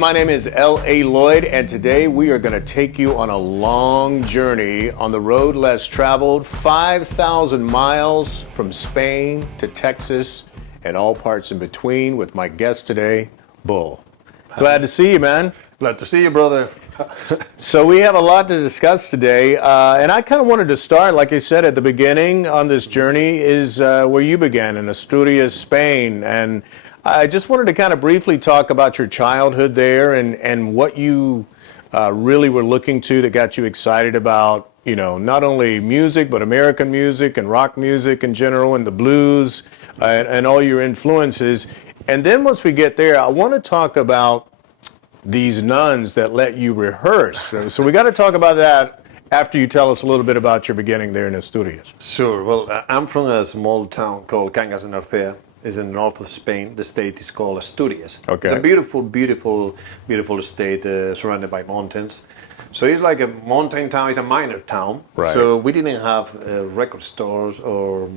my name is L.A. Lloyd, and today we are going to take you on a long journey on the road less traveled, 5,000 miles from Spain to Texas and all parts in between with my guest today, Bull. Glad to see you, man. Glad to see you, brother. So we have a lot to discuss today, and I kind of wanted to start, like I said at the beginning on this journey, is where you began in Asturias, Spain, and I just wanted to kind of briefly talk about your childhood there and what you really were looking to that got you excited about, you know, not only music, but American music and rock music in general and the blues and all your influences. And then once we get there, I want to talk about these nuns that let you rehearse. So we got to talk about that after you tell us a little bit about your beginning there in Asturias. Sure. Well, I'm from a small town called Cangas de Narcea. It's in the north of Spain. The state is called Asturias. Okay. It's a beautiful, beautiful, beautiful state surrounded by mountains. So it's like a mountain town. It's a minor town. Right. So we didn't have record stores or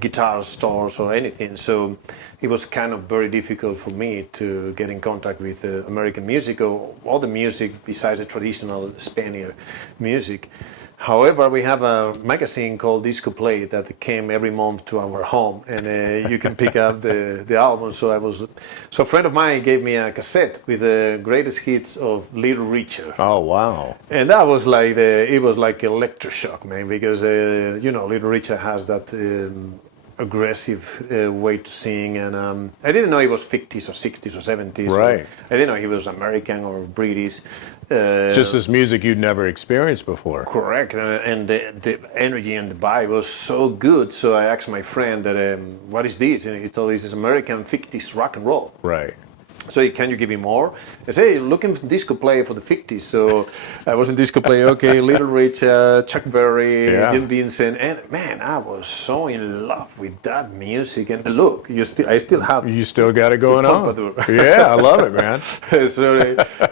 guitar stores or anything. So it was kind of very difficult for me to get in contact with American music or all the music besides the traditional Spanish music. However, we have a magazine called Disco Play that came every month to our home, and you can pick up the album. So a friend of mine gave me a cassette with the greatest hits of Little Richard. Oh, wow. And that was like it was like electroshock, man, because you know, Little Richard has that aggressive way to sing, and I didn't know he was 50s or 60s or 70s. Right. I didn't know he was American or British. Just this music you'd never experienced before. Correct, and the energy and the vibe was so good. So I asked my friend that, what is this? And he told me this is American 50s rock and roll. Right. So can you give me more? I say, hey, looking for Disco Play for the 50s. So I was in Disco Play, okay, Little Richard, Chuck Berry, Yeah. Jim Vincent, and man, I was so in love with that music and the look. I still have. You still got it going on. Troubadour. Yeah, I love it, man. So,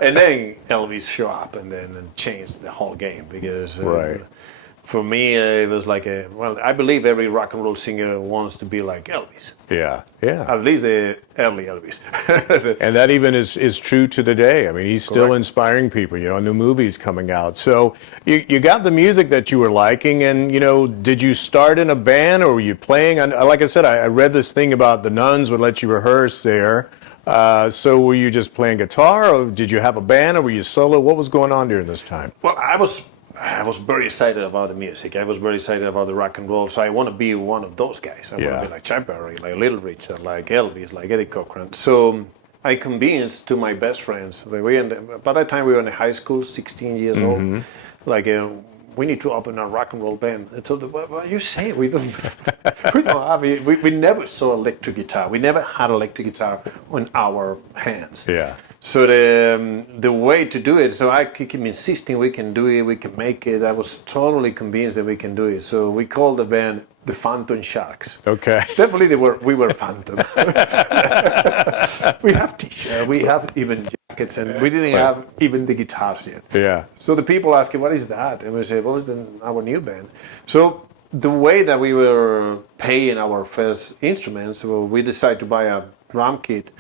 and then Elvis showed up and then changed the whole game because Right. for me it was like I believe every rock and roll singer wants to be like Elvis. Yeah, yeah. At least the early Elvis. And that even is true to the day. I mean, he's still Correct. inspiring people, you know, new movies coming out. So you got the music that you were liking, and, you know, did you start in a band or were you playing? And like I said, I read this thing about the nuns would let you rehearse there. So were you just playing guitar, or did you have a band, or were you solo? What was going on during this time? Well, I was very excited about the music. I was very excited about the rock and roll. So I want to be one of those guys. I want Yeah. to be like Chuck Berry, like Little Richard, like Elvis, like Eddie Cochran. So I convinced to my best friends that by that time we were in high school, 16 years old, like we need to open a rock and roll band. I told them, what you say? We don't have it. We never saw electric guitar. We never had electric guitar on our hands. Yeah. So the way to do it, so I keep insisting we can do it, we can make it. I was totally convinced that we can do it. So we called the band the Phantom Sharks. Okay. Definitely we were Phantom. We have t-shirts, we have even jackets, and we didn't have even the guitars yet. Yeah. So the people ask, what is that? And we say, what is our new band? So the way that we were paying our first instruments, well, we decided to buy a drum kit,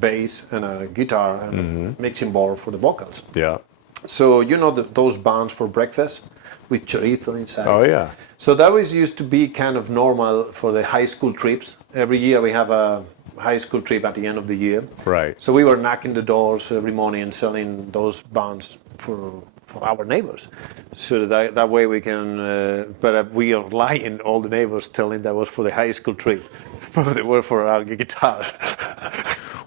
bass, and a guitar, and a mixing board for the vocals. Yeah. So you know those buns for breakfast with chorizo inside? Oh, yeah. So that was used to be kind of normal for the high school trips. Every year we have a high school trip at the end of the year. Right. So we were knocking the doors every morning and selling those buns for our neighbors. So that way we can, but we are lying all the neighbors telling that was for the high school trip. But they were for our guitars.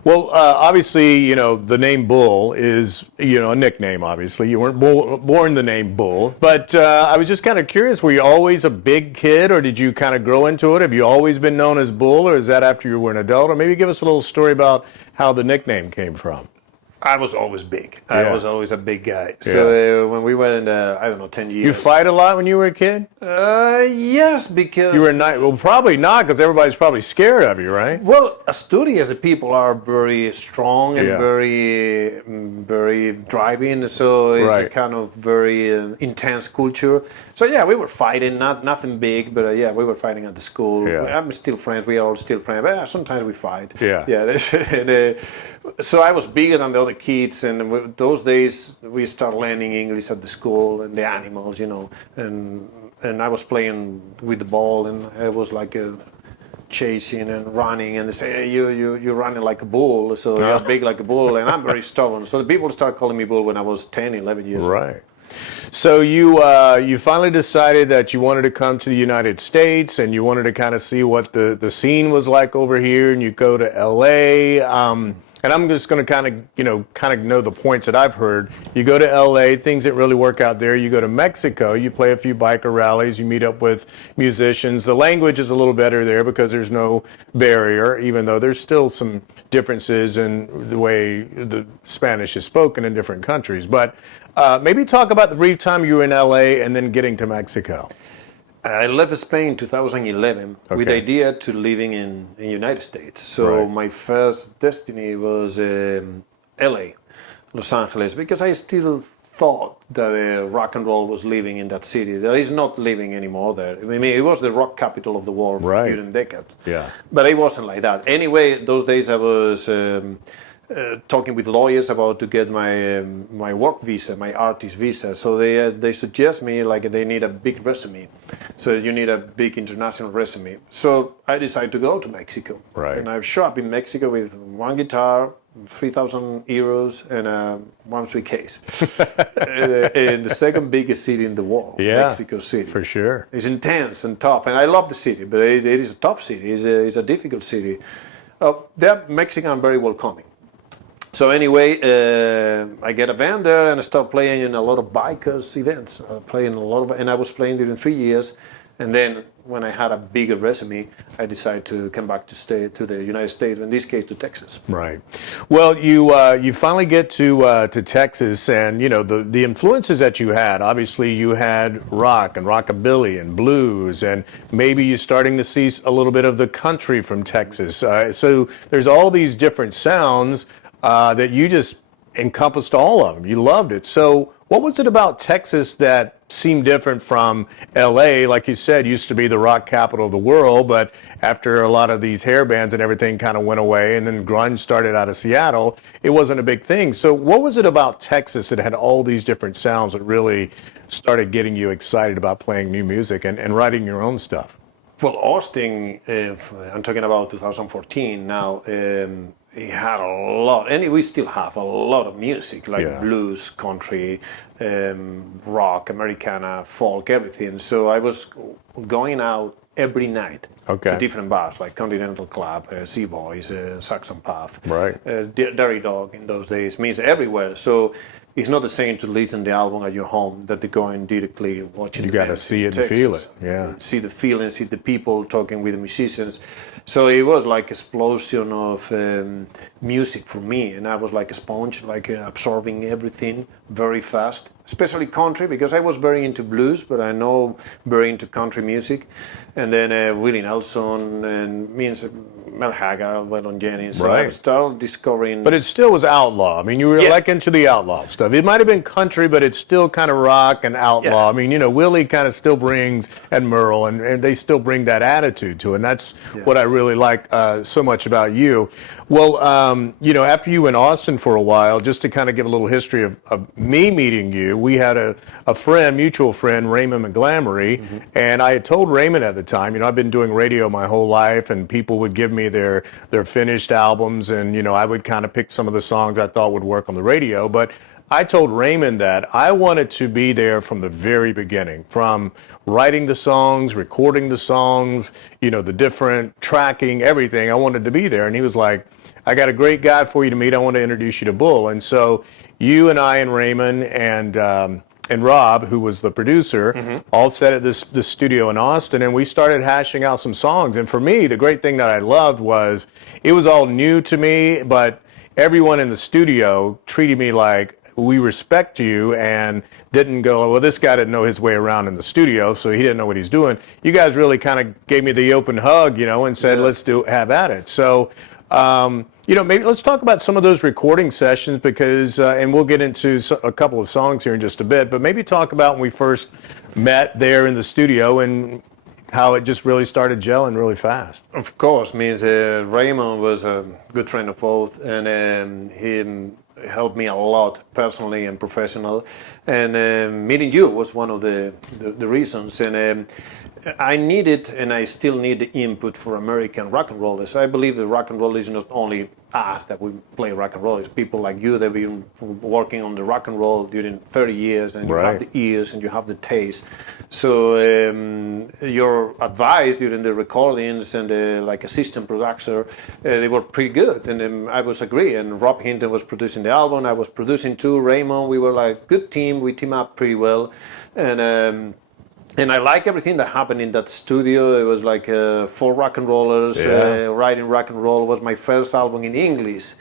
Well, obviously, you know, the name Bull is, you know, a nickname, obviously. You weren't born the name Bull. But I was just kind of curious, were you always a big kid, or did you kind of grow into it? Have you always been known as Bull, or is that after you were an adult? Or maybe give us a little story about how the nickname came from. I was always big. Yeah. I was always a big guy. So when we were in the, 10 years. You fight a lot when you were a kid? Yes, because... You were not, well, probably not, because everybody's probably scared of you, right? Well, Asturias, the people are very strong and Yeah. very driving. So it's a Right. kind of very intense culture. So yeah, we were fighting, nothing big, but yeah, we were fighting at the school. Yeah. I'm still friends. We are all still friends. But sometimes we fight. Yeah. Yeah. So I was bigger than the other kids, and those days we started learning English at the school and the animals, and I was playing with the ball, and I was like chasing and running, and they say, hey, you're running like a bull, so you're big like a bull, and I'm very stubborn. So the people started calling me bull when I was 10, 11 years old. Right. So you finally decided that you wanted to come to the United States, and you wanted to kind of see what the scene was like over here, and you go to LA. And I'm just going to kind of know the points that I've heard. You go to LA, things didn't really work out there. You go to Mexico, you play a few biker rallies, you meet up with musicians. The language is a little better there because there's no barrier, even though there's still some differences in the way the Spanish is spoken in different countries. But maybe talk about the brief time you were in LA and then getting to Mexico. I left Spain in 2011 with the idea to living in the United States. So my first destiny was LA, Los Angeles, because I still thought that rock and roll was living in that city. That is not living anymore there. I mean, it was the rock capital of the world during decades. Yeah. But it wasn't like that. Anyway, those days I was talking with lawyers about to get my work visa, my artist visa. So they suggest me like they need a big resume. So you need a big international resume. So I decided to go to Mexico. Right. And I show up in Mexico with one guitar, 3,000 euros, and one suitcase. In the second biggest city in the world, Mexico City. For sure. It's intense and tough, and I love the city, but it is a tough city. It's a difficult city. They're Mexican, very welcoming. So anyway, I get a van there and I start playing in a lot of bikers events. And I was playing during 3 years. And then when I had a bigger resume, I decided to come back to the United States, in this case to Texas. Right. Well, you finally get to Texas, and the influences that you had. Obviously, you had rock and rockabilly and blues, and maybe you're starting to see a little bit of the country from Texas. So there's all these different sounds that you just encompassed all of them. You loved it. So what was it about Texas that seemed different from LA? Like you said, used to be the rock capital of the world, but after a lot of these hair bands and everything kind of went away, and then grunge started out of Seattle, it wasn't a big thing. So what was it about Texas that had all these different sounds that really started getting you excited about playing new music and writing your own stuff? Well, Austin, I'm talking about 2014 now, it had a lot, and we still have a lot of music, like blues, country, rock, Americana, folk, everything. So I was going out every night to different bars, like Continental Club, Sea Boys, Saxon Puff, Dairy Dog in those days, means everywhere. So it's not the same to listen to the album at your home that to go and directly watch it. You got to see it and feel it. Yeah. See the feeling, see the people talking with the musicians. So it was like explosion of music for me, and I was like a sponge, like absorbing everything very fast, especially country, because I was very into blues, but I know very into country music. And then Willie Nelson and Mel Haggard, Waylon Jennings. So I started discovering. But it still was outlaw. I mean, you were like into the outlaw stuff. It might have been country, but it's still kind of rock and outlaw. I mean, Willie kind of still brings, and Merle, and they still bring that attitude to it. And that's what I really like so much about you. Well, after you were in Austin for a while, just to kind of give a little history of me meeting you, we had a friend, mutual friend, Raymond Montgomery, and I had told Raymond at the time, I've been doing radio my whole life, and people would give me their finished albums, and, I would kind of pick some of the songs I thought would work on the radio, but I told Raymond that I wanted to be there from the very beginning, from writing the songs, recording the songs, the different tracking, everything. I wanted to be there. And he was like, I got a great guy for you to meet. I want to introduce you to Bull. And so you and I and Raymond and Rob, who was the producer, all sat at this studio in Austin, and we started hashing out some songs. And for me, the great thing that I loved was it was all new to me, but everyone in the studio treated me like, we respect you, and didn't go, well, this guy didn't know his way around in the studio, so he didn't know what he's doing. You guys really kind of gave me the open hug, and said, let's have at it. So, maybe let's talk about some of those recording sessions, because, and we'll get into a couple of songs here in just a bit, but maybe talk about when we first met there in the studio and how it just really started gelling really fast. Of course, means Raymond was a good friend of both, and he helped me a lot personally and professional. And meeting you was one of the reasons. And I needed, and I still need the input for American rock and rollers. I believe that rock and roll is not only us that we play rock and roll. It's people like you that have been working on the rock and roll during 30 years, and you have the ears and you have the taste. So your advice during the recordings and like assistant producer, they were pretty good, and I was agree. And Rob Hinton was producing the album. I was producing too. Raymond, we were like good team. We team up pretty well, and I like everything that happened in that studio. It was like 4 rock and rollers writing rock and roll. It was my first album in English,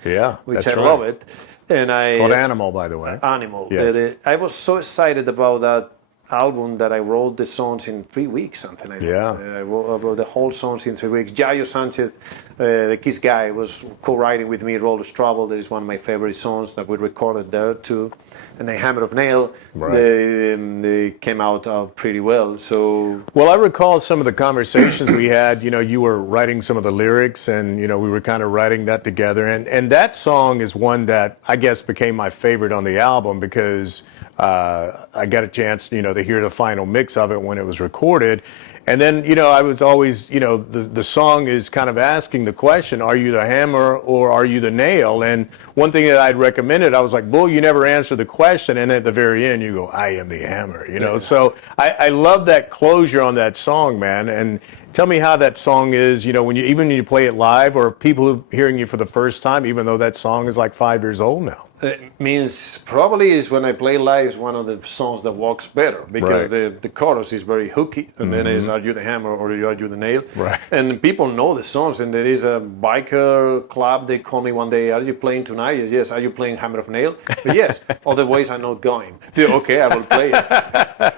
which I love it. And I called Animal, by the way. Animal. Yes. I was so excited about that album that I wrote the songs in 3 weeks, something like that. I wrote the whole songs in 3 weeks. Yayo Sanchez, the Kiss guy, was co-writing with me Roller's Trouble. That is one of my favorite songs that we recorded there too. And the Hammer of Nail, they came out pretty well. So, well, I recall some of the conversations we had. You know, you were writing some of the lyrics, and you know, we were kind of writing that together. And that song is one that I guess became my favorite on the album because I got a chance, you know, to hear the final mix of it when it was recorded. And then, you know, I was always, you know, the song is kind of asking the question, are you the hammer or are you the nail? And one thing that I'd recommended, I was like, Bull, you never answer the question. And at the very end, you go, I am the hammer, you know? So I love that closure on that song, man. And tell me how that song is, you know, when you play it live, or people who hearing you for the first time, even though that song is like 5 years old now. It means probably is when I play live is one of the songs that works better because the chorus is very hooky, and then is Are You the Hammer or Are You the Nail? Right. And people know the songs, and there is a biker club. They call me one day, are you playing tonight? Yes. Are you playing Hammer of Nail? Yes. Otherwise, I'm not going. Okay, I will play it.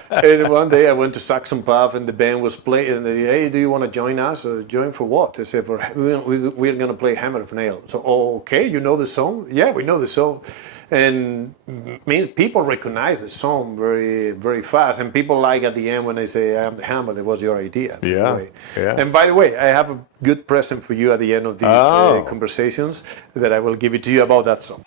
And one day I went to Saxon Pub, and the band was playing, and they, hey, do you want to join us? Join for what? I said, we're going to play Hammer of Nail. So, okay, you know the song? Yeah, we know the song. And means people recognize the song very, very fast, and people like at the end when they say, "I'm the hammer." That was your idea. Yeah. And by the way, I have a good present for you at the end of these conversations that I will give it to you about that song.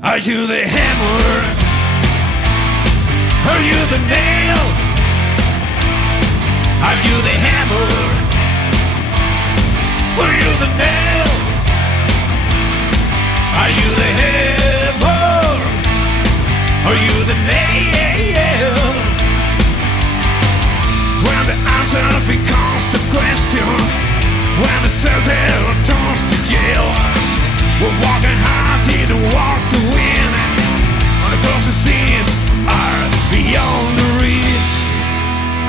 Are you the hammer? Are you the nail? Are you the hammer? Are you the nail? Are you the hammer? Are you the nail? When the answer becomes the questions, when the survey turns to jail, we're walking hard, didn't walk to win. On the closest things are beyond the reach.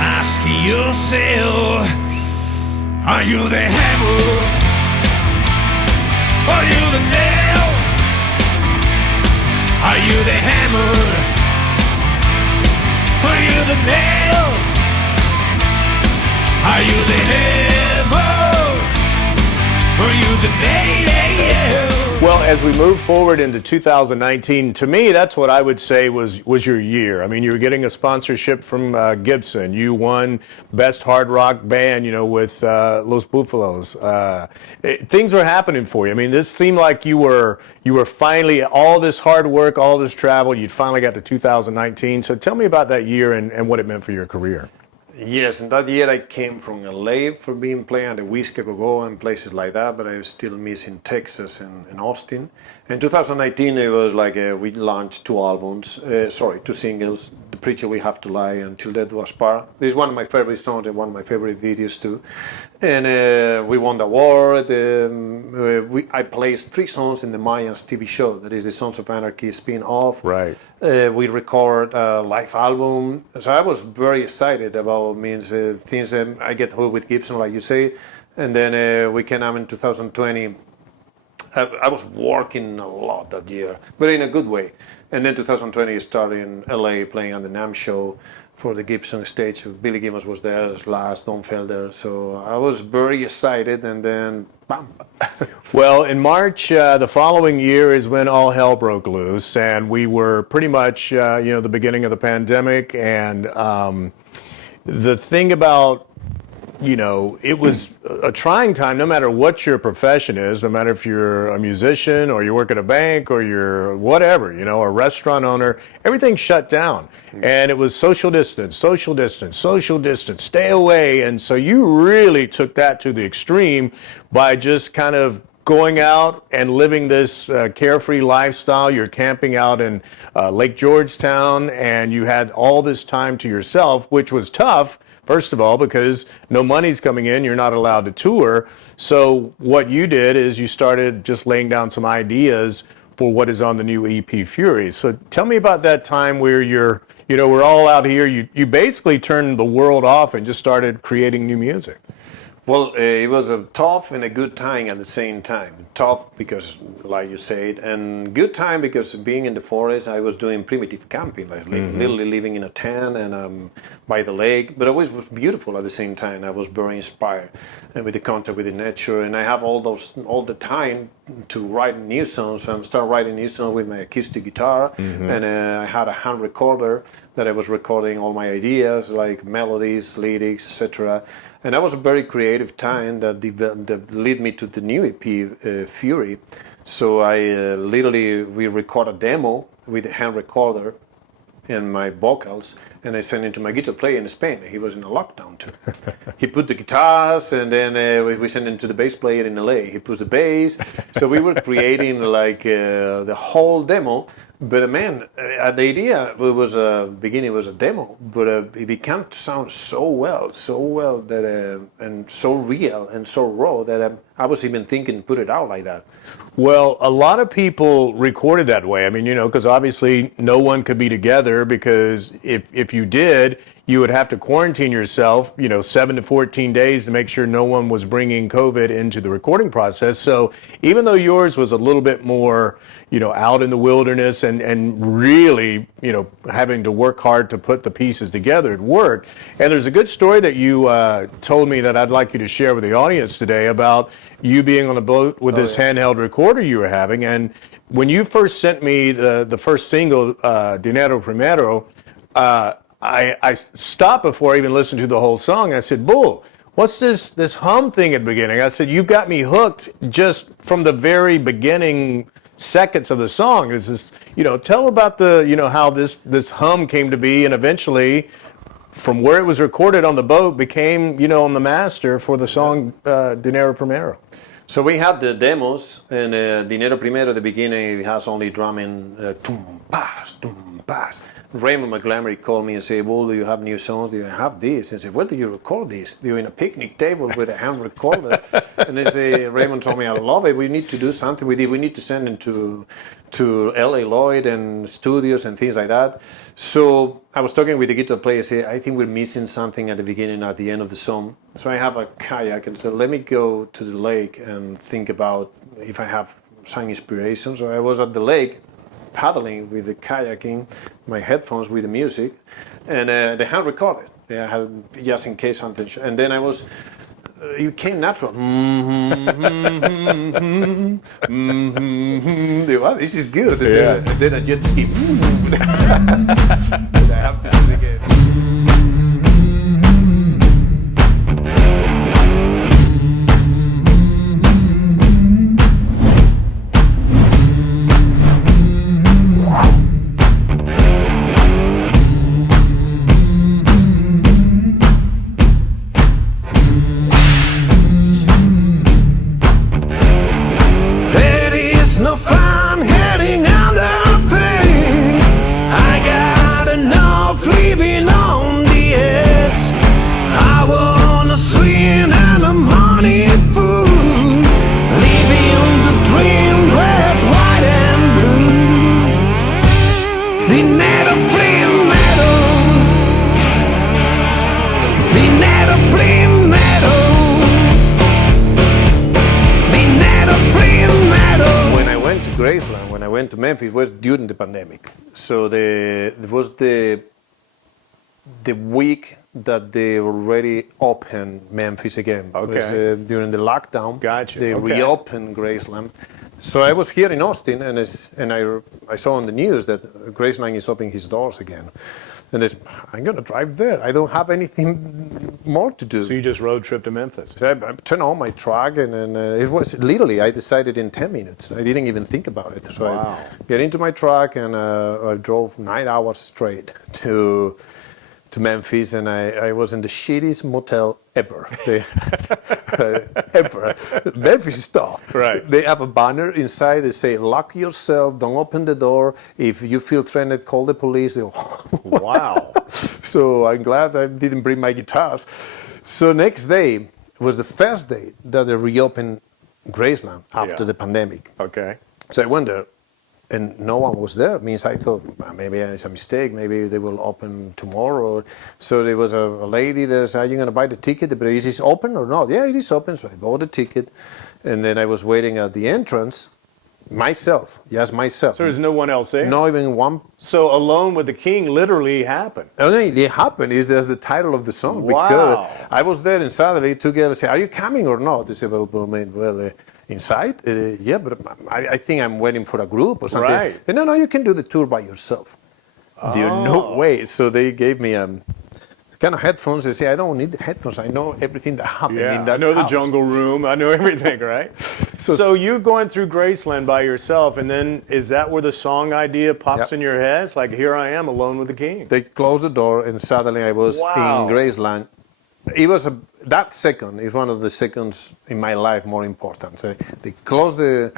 Ask yourself, are you the hammer? Are you the nail? Are you the hammer? Are you the nail? Are you the hammer? Are you the nail? Well, as we move forward into 2019, to me, that's what I would say was your year. I mean, you were getting a sponsorship from Gibson. You won Best Hard Rock Band, you know, with Los Búfalos. Things were happening for you. I mean, this seemed like you were finally, all this hard work, all this travel, you'd finally got to 2019. So tell me about that year and what it meant for your career. Yes, and that year I came from LA for being playing at the Whiskey Go and places like that, but I was still missing Texas and Austin. In 2019, it was like we launched 2 singles. The Preacher We Have to Lie and Till Death Was Part. This is one of my favorite songs and one of my favorite videos too. And we won the award. I placed 3 songs in the Mayans TV show, that is the Sons of Anarchy spin-off. Right. We record a live album. So I was very excited about things I get hooked with Gibson, like you say. And then we came out in 2020 I was working a lot that year, but in a good way. And then 2020, I started in LA playing on the NAMM show for the Gibson stage. Billy Gibbons was there as last, Don Felder. So I was very excited, and then bam. Well, in March the following year is when all hell broke loose, and we were pretty much, the beginning of the pandemic. And the thing about, it was a trying time, no matter what your profession is, no matter if you're a musician or you work at a bank or you're whatever, a restaurant owner, everything shut down. And it was social distance, social distance, social distance, stay away. And so you really took that to the extreme by just kind of going out and living this carefree lifestyle. You're camping out in Lake Georgetown, and you had all this time to yourself, which was tough. First of all, because no money's coming in, you're not allowed to tour. So what you did is you started just laying down some ideas for what is on the new EP Fury. So tell me about that time where we're all out here. You basically turned the world off and just started creating new music. Well, it was a tough and a good time at the same time. Tough because, like you said, and good time because being in the forest, I was doing primitive camping, like literally living in a tent and by the lake. But it was beautiful at the same time. I was very inspired and with the contact with the nature, and I have all the time to write new songs. And start writing new songs with my acoustic guitar, and I had a hand recorder that I was recording all my ideas, like melodies, lyrics, etc. And that was a very creative time that led me to the new EP, Fury. So we record a demo with a hand recorder and my vocals, and I sent it to my guitar player in Spain. He was in a lockdown too. He put the guitars, and then we sent it to the bass player in LA. He put the bass. So we were creating like the whole demo. But man, the idea was beginning was a demo, but it began to sound so well that and so real and so raw that I was even thinking put it out like that. Well, a lot of people recorded that way. I mean, because obviously no one could be together, because if you did, you would have to quarantine yourself, 7 to 14 days to make sure no one was bringing COVID into the recording process. So even though yours was a little bit more, out in the wilderness and really, having to work hard to put the pieces together, it worked. And there's a good story that you told me that I'd like you to share with the audience today about you being on a boat with this handheld recorder you were having. And when you first sent me the first single, Dinero Primero, I stopped before I even listened to the whole song. I said, Bull, what's this hum thing at the beginning? I said, you got me hooked just from the very beginning seconds of the song. Is this, tell about the, how this hum came to be, and eventually from where it was recorded on the boat became, on the master for the song Dinero Primero. So we had the demos, and Dinero Primero at the beginning, it has only drumming, tum, pass. Raymond McGlamery called me and said, well, do you have new songs? Do you have this? And I said, where do you record this? They're in a picnic table with a hand recorder. And they say, Raymond told me, I love it. We need to do something with it. We need to send it to LA Lloyd and studios and things like that. So I was talking with the guitar player. I said, I think we're missing something at the beginning, at the end of the song. So I have a kayak and said, let me go to the lake and think about if I have some inspiration. So I was at the lake paddling with the kayaking, my headphones with the music, and the hand recorded. Yeah, I had just in case something. And then I was, you came natural. Wow, this is good. Yeah. And then I jet ski. I have to do it again. No fun heading under pain. I got enough living on Graceland, when I went to Memphis, was during the pandemic. So it was the week that they already opened Memphis again. It was, Okay. during the lockdown. Gotcha. They Okay. reopened Graceland. So I was here in Austin, and I saw on the news that Graceland is opening his doors again. And I'm going to drive there. I don't have anything more to do. So you just road trip to Memphis. So I turned on my truck, and it was literally, I decided in 10 minutes. I didn't even think about it. So Wow. I get into my truck, and I drove 9 hours straight to Memphis, and I was in the shittiest motel ever. Ever. Memphis stuff. Right. They have a banner inside that say, lock yourself, don't open the door. If you feel threatened, call the police. Wow. So I'm glad I didn't bring my guitars. So next day was the first day that they reopened Graceland after Yeah. the pandemic. Okay. So I went there, and no one was there. Means I thought maybe it's a mistake. Maybe they will open tomorrow. So there was a lady there said, "Are you going to buy the ticket? But is it open or not?" "Yeah, it is open." So I bought the ticket, and then I was waiting at the entrance, myself. Yes, myself. So there's no one else there? Not even one. So Alone with the King literally happened. No, it happened. Is there's the title of the song. Wow. Because I was there, and suddenly two girls say, "Are you coming or not?" They said, "Well, inside? Yeah, but I think I'm waiting for a group or something." Right. And no, you can do the tour by yourself. No way. So they gave me kind of headphones. They say, "I don't need the headphones. I know everything that happened Yeah, in that I know the house." jungle room. I know everything, right? So you're going through Graceland by yourself, and then is that where the song idea pops Yep. in your head? It's like, here I am, alone with the king. They closed the door, and suddenly I was Wow. in Graceland. It was that second is one of the seconds in my life more important. So they closed the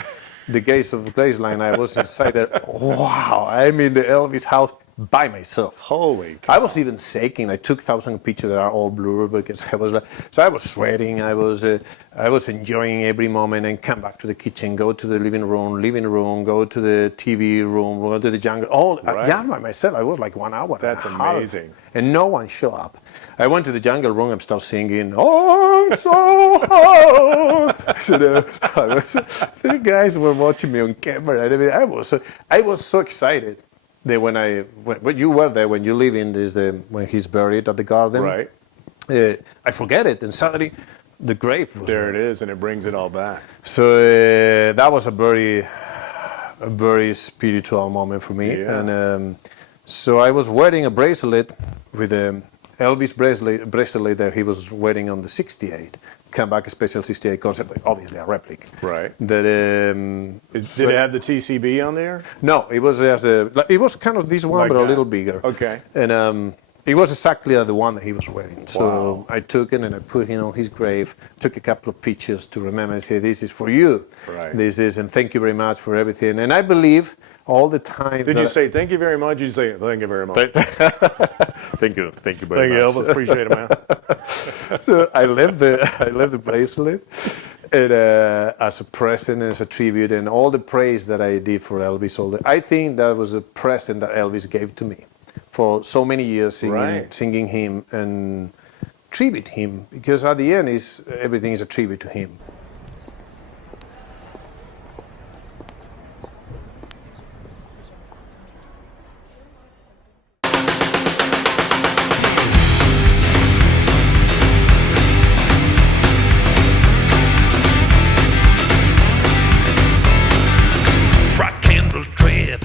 gates of Graceland. I was inside there. Wow, I'm in the Elvis house by myself. Holy I was even shaking. I took 1,000 pictures that are all blurred because I was so I was sweating. I was enjoying every moment, and come back to the kitchen, go to the living room, go to the TV room, go to the jungle. All Right. yeah, by myself. I was like 1 hour. That's and a half, amazing. and no one showed up. I went to the jungle room and started singing. Oh, I'm so hard. So the guys were watching me on camera. And I mean, I was so excited. That when you were there, when you live in when he's buried at the garden, Right. I forget it, and suddenly the grave was There it is, and it brings it all back. So that was a very spiritual moment for me, Yeah. and so I was wearing a bracelet with Elvis bracelet that he was wearing on the '68. Comeback Special '68 concert, obviously a replica. Right. That Did it have the TCB on there? no, it was just it was kind of this one, Like but a that. little bigger. Okay. And it was exactly the one that he was wearing. So Wow. I took it and I put it on his grave. Took a couple of pictures to remember and say, "This is for you. Right. This is, and thank you very much for everything." And I believe all the time. Did you say thank you very much? You say thank you very much. thank you very Thank you, much. Elvis. Appreciate it, man. So I left the bracelet, and as a present, as a tribute, and all the praise that I did for Elvis. I think that was a present that Elvis gave to me for so many years, Right. singing him and tribute him, because at the end everything is a tribute to him. Rock and roll trip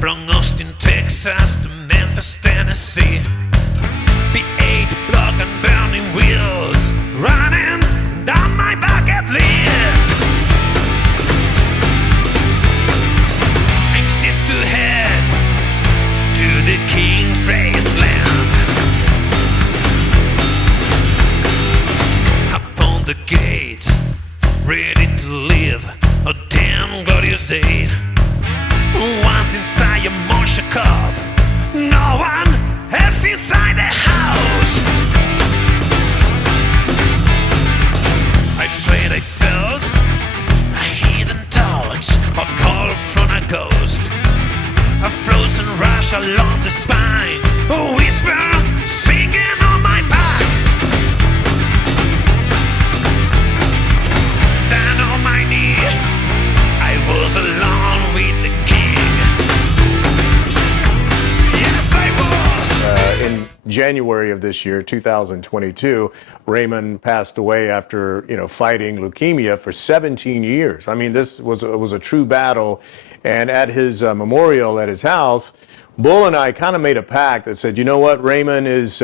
from Austin, Texas to Memphis, Tennessee. The 8 block and burning wheels running down my bucket list. Anxious to head to the King's Graceland. Upon the gate, ready to live a damn glorious day. Once inside your Marshall cup, no one else inside the house. I swear I felt a hidden touch, a call from a ghost, a frozen rush along the spine, a whisper singing on my back. Down on my knee, I was alone with January of this year, 2022, Raymond passed away after, fighting leukemia for 17 years. I mean, this was a true battle. And at his memorial at his house, Bull and I kind of made a pact that said, you know what, Raymond is,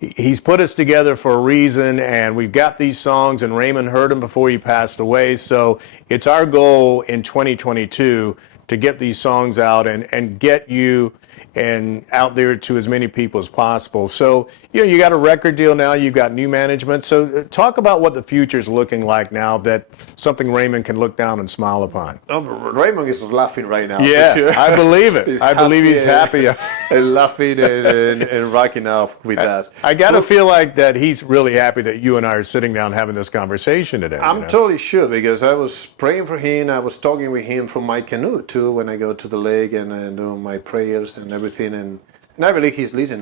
he's put us together for a reason, and we've got these songs, and Raymond heard them before he passed away. So it's our goal in 2022 to get these songs out and get you and out there to as many people as possible. So, you got a record deal now, you've got new management. So talk about what the future's looking like now, that something Raymond can look down and smile upon. Raymond is laughing right now. Yeah, for sure. I believe it. I believe he's happy. And laughing and rocking off with us. I got to feel like that he's really happy that you and I are sitting down having this conversation today. I'm totally sure, because I was praying for him. I was talking with him from my canoe too when I go to the lake and do my prayers and everything. And I believe he's listening.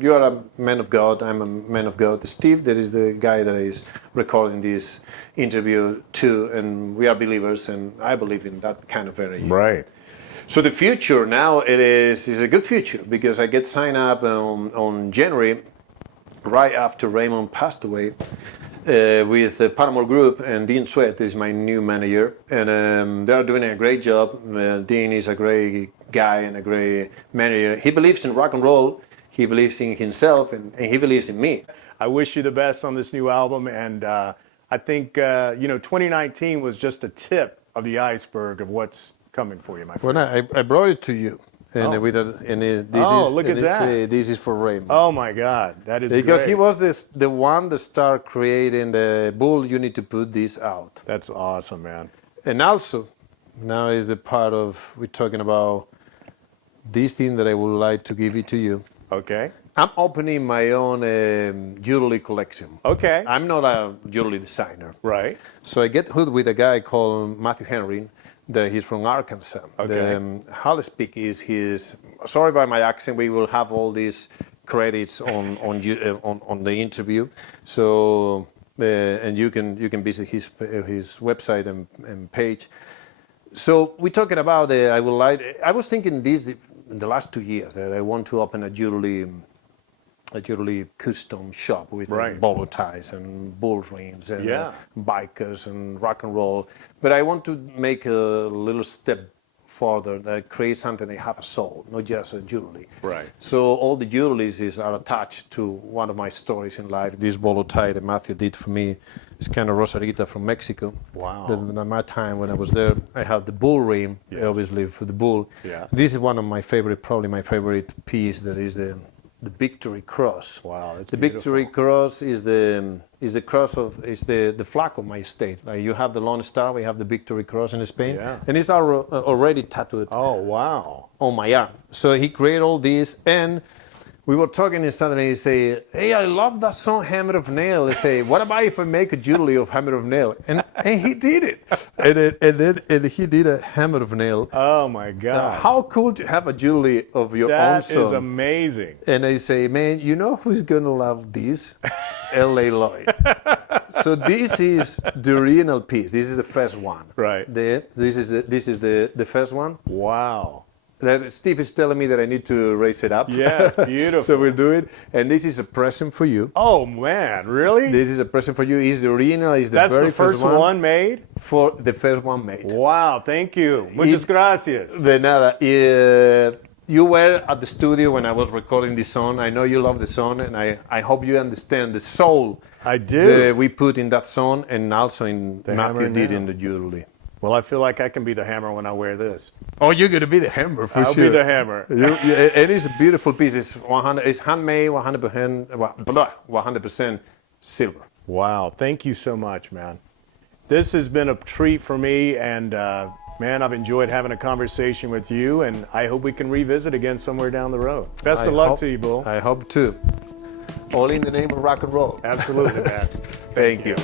You are a man of God. I'm a man of God. Steve, that is the guy that is recording this interview too. And we are believers, and I believe in that kind of energy. Right. So the future now is a good future, because I get signed up on January, right after Raymond passed away, with the Paramore Group, and Dean Sweat is my new manager, and they are doing a great job. Dean is a great guy and a great manager. He believes in rock and roll, he believes in himself, and he believes in me. I wish you the best on this new album, and I think 2019 was just a tip of the iceberg of what's coming for you, my friend. Well, I brought it to you, and Oh. Look at that. This is for Raymond. Oh my God, that is Because great. he was the one that started creating the Bull. You need to put this out. That's awesome, man. And also, now is the part of we're talking about this thing that I would like to give it to you. Okay. I'm opening my own jewelry collection. Okay. I'm not a jewelry designer, Right. so I get hooked with a guy called Matthew Henry. He's from Arkansas. Okay. Hallett speak is his. Sorry about my accent. We will have all these credits on the interview. So and you can visit his website and page. So we're talking about I was thinking this in the last 2 years that I want to open a jewelry custom shop with Right. bolo ties and bull rings and Yeah. bikers and rock and roll. But I want to make a little step further, that create something that have a soul, not just a jewelry. Right. So all the jewelries are attached to one of my stories in life. This bolo tie that Matthew did for me is kind of Rosarita from Mexico. Wow. At my time when I was there, I had the bull ring, Yes. obviously for the bull. Yeah. This is one of my favorite, probably my favorite piece. That is the Victory Cross. Wow, that's the beautiful. Victory Cross is the cross of the flag of my state. Like you have the Lone Star, we have the Victory Cross in Spain, Yeah. and it's already tattooed Oh, wow. on my arm. So he created all this, and we were talking and suddenly he say, "Hey, I love that song Hammer of Nail." I say, "What about if I make a jewelry of Hammer of Nail?" And he did it, and he did a Hammer of Nail. Oh my God. How cool to have a jewelry of your own That song. is amazing. And I say, "Man, you know who's gonna love this? L.A. Lloyd." So this is the original piece. This is the first one. Right. This is the first one. Wow. That Steve is telling me that I need to raise it up. Yeah, beautiful. So we'll do it. And this is a present for you. Oh man, really? This is a present for you. It's the original. It's the That's very the first one made? For the first one made. Wow, thank you. Muchas gracias. De nada. You were at the studio when I was recording this song. I know you love the song, and I hope you understand the soul I do. that we put in that song, and also in The Matthew hammer did now. in the jewelry. Well, I feel like I can be the hammer when I wear this. Oh, you're gonna be the hammer for I'll sure. be the hammer. And it's a beautiful piece. It's handmade, 100% silver. Wow, thank you so much, man. This has been a treat for me, and man, I've enjoyed having a conversation with you, and I hope we can revisit again somewhere down the road. Best of luck to you, Bull. I hope too. All in the name of rock and roll. Absolutely, man. Thank you.